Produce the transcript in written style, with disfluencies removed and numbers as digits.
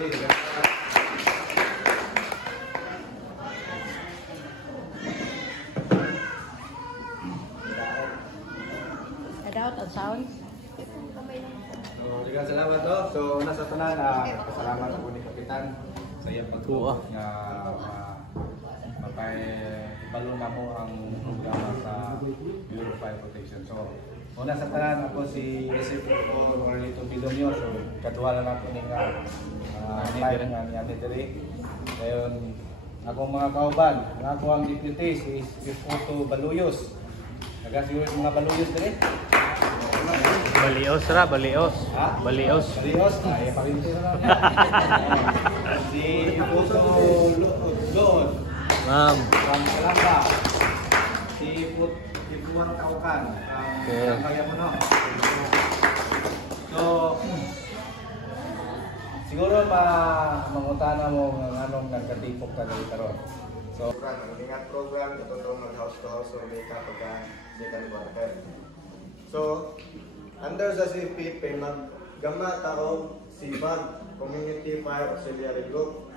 Out ang sound. So, daghang salamat to. So, una sa tanan, pasalamat ako ni Kapitan sa iyang pagtulong nga mapay-balo na mo ang programa sa Bureau of Fire Protection. So, una sa tanan ako si SFO Carlito Pilonio. So, katuwa na ako ni fire nga ni Ate Tere. Ngayon, akong mga kauban, nga ako ang deputy si Otto Baluyos. Nagasiguro yung mga Baluyos Tere. Balios ra, balios. Ha? Balios. Balios? Ay, parinti na lang yan. Si Puto Loon. Ma'am. From Kalamba. Si Puwang Kaukan. Ang kaya mo, no? So, siguro mangutana mo ng anong nagkatipok ka na karon. So, ang ingat program, itutulong mag-house to house o may kapag second quarter. So, under sa CFP, maggama ako si BAG, Community Fire Auxiliary Group.